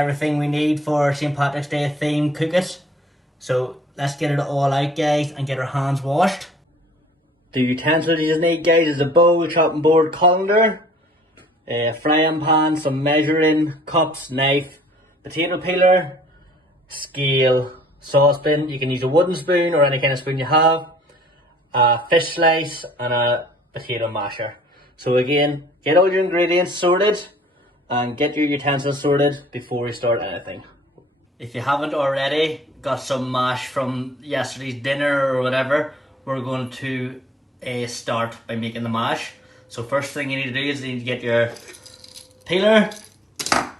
everything we need for St. Patrick's Day theme Cook It. So let's get it all out, guys, and get our hands washed. The utensils you need, guys, is a bowl, chopping board, colander, a frying pan, some measuring cups, knife, potato peeler, scale, saucepan. You can use a wooden spoon or any kind of spoon you have, a fish slice, and a potato masher. So again, get all your ingredients sorted and get your utensils sorted before we start anything. If you haven't already got some mash from yesterday's dinner or whatever, we're going to start by making the mash. So first thing you need to do is you need to get your peeler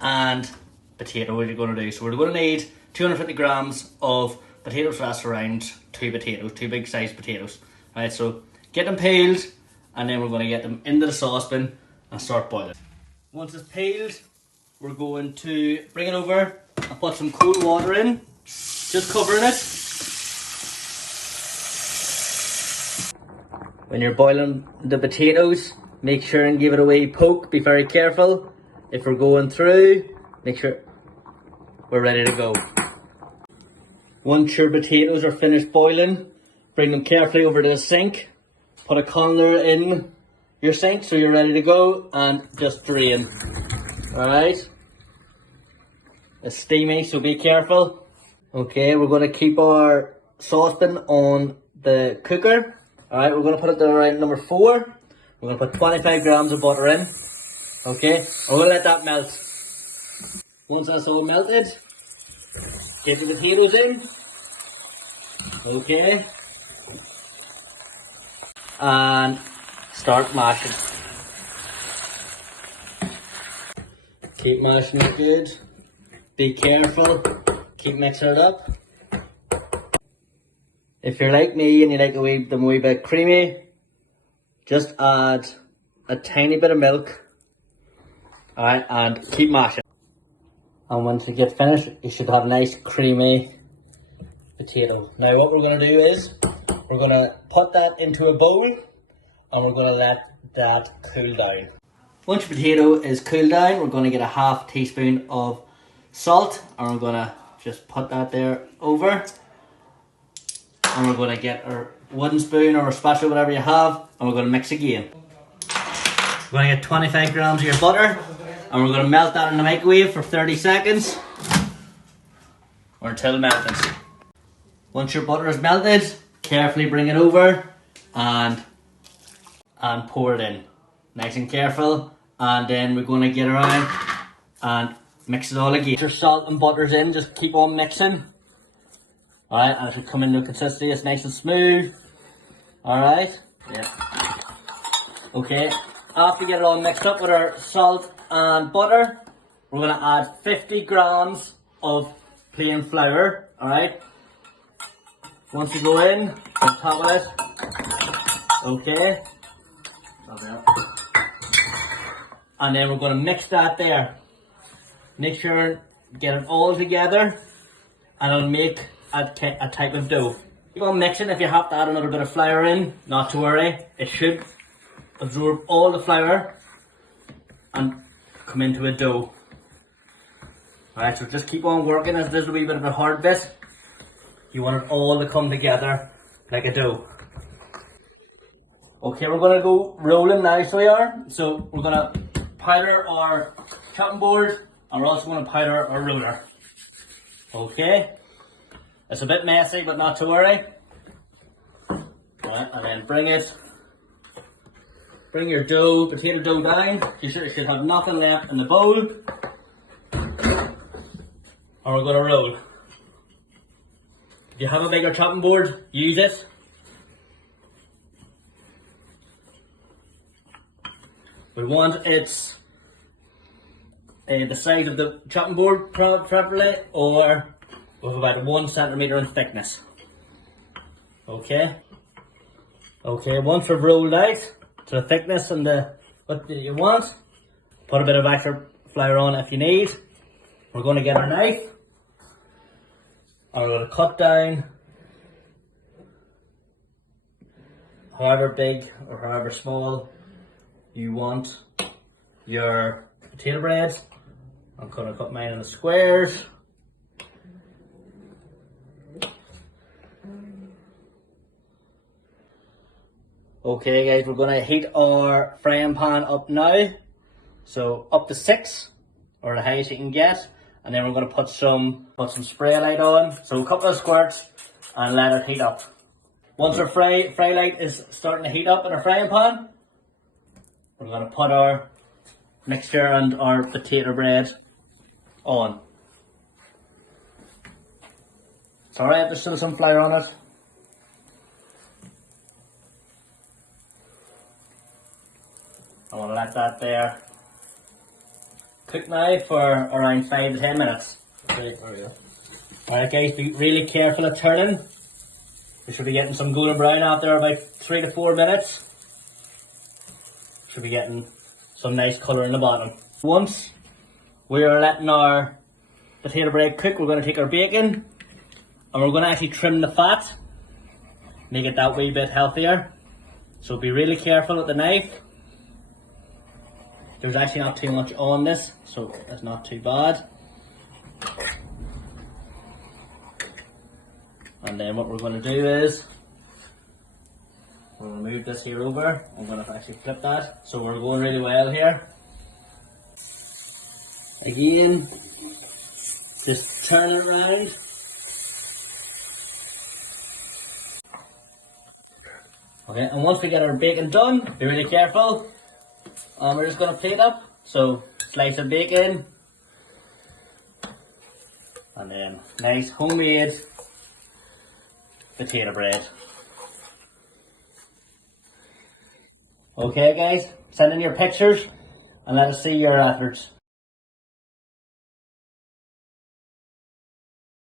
and potato, what you're going to do. So we're going to need 250 grams of potatoes, so that's around 2 potatoes, 2 big sized potatoes. Right, so get them peeled and then we're going to get them into the saucepan and start boiling. Once it's peeled, we're going to bring it over and put some cool water in, just covering it. When you're boiling the potatoes, make sure and give it a wee poke. Be very careful. If we're going through, make sure we're ready to go. Once your potatoes are finished boiling, bring them carefully over to the sink. Put a colander in your sink so you're ready to go and just drain. Alright? It's steamy, so be careful. Okay, we're going to keep our saucepan on the cooker. Alright, we're going to put it to around number 4. We're going to put 25 grams of butter in. Okay, we're going to let that melt. Once that's all melted, get the potatoes in. Okay. And start mashing. Keep mashing it good. Be careful. Keep mixing it up. If you're like me and you like them a wee bit creamy, just add a tiny bit of milk. Alright, and keep mashing. And once you get finished, you should have a nice creamy potato. Now what we're going to do is, we're going to put that into a bowl and we're going to let that cool down. Once your potato is cooled down, we're going to get a half teaspoon of salt and we're going to just put that there over. And we're going to get our wooden spoon or a spatula, whatever you have, and we're going to mix again. We're going to get 25 grams of your butter and we're going to melt that in the microwave for 30 seconds or until it melts. Once your butter is melted, carefully bring it over and pour it in. Nice and careful, and then we're going to get around and mix it all again. Your salt and butter's in, just keep on mixing. Alright, and it should come into a consistency, it's nice and smooth. Alright, yeah. Okay, after you get it all mixed up with our salt and butter, we're going to add 50 grams of plain flour. Alright, once you go in, on top of it, okay. And then we're going to mix that there. Make sure get it all together and it'll make a type of dough. Keep on mixing. If you have to add another bit of flour in, not to worry. It should absorb all the flour and come into a dough. Alright, so just keep on working as there's a wee bit of a hard bit. You want it all to come together like a dough. Okay, we're going to go rolling now, so we are. So we're going to powder our chopping board and we're also going to powder our roller. Okay. It's a bit messy, but not to worry. Right, and then bring your dough, potato dough down. You should have nothing left in the bowl. And we're going to roll. If you have a bigger chopping board, use it. We want it the size of the chopping board preferably, or with about 1 centimetre in thickness. Okay. Okay, once we've rolled out to the thickness and the what you want, put a bit of extra flour on if you need. We're going to get our knife and we're going to cut down however big or however small you want your potato breads. I'm gonna cut mine into squares. Okay guys, we're gonna heat our frying pan up now. So up to 6, or the highest you can get. And then we're gonna put some spray light on. So a couple of squirts and let it heat up. Once our fry light is starting to heat up in our frying pan, we're gonna put our mixture and our potato bread on. It's alright, there's still some flour on it. I want to let that there cook now for around 5 to 10 minutes. Okay, there we go. Alright guys, be really careful of turning. We should be getting some golden brown after about 3 to 4 minutes. Should be getting some nice colour in the bottom. Once we are letting our potato bread cook, we're going to take our bacon and we're going to actually trim the fat, make it that wee bit healthier. So be really careful with the knife. There's actually not too much on this, so it's not too bad. And then what we're going to do is, we're going to move this here over. I'm going to actually flip that, so we're going really well here. Again, just turn it around. Okay, and once we get our bacon done, be really careful. We're just going to plate up. So, slice of bacon. And then, nice homemade potato bread. Okay guys, send in your pictures and let us see your efforts.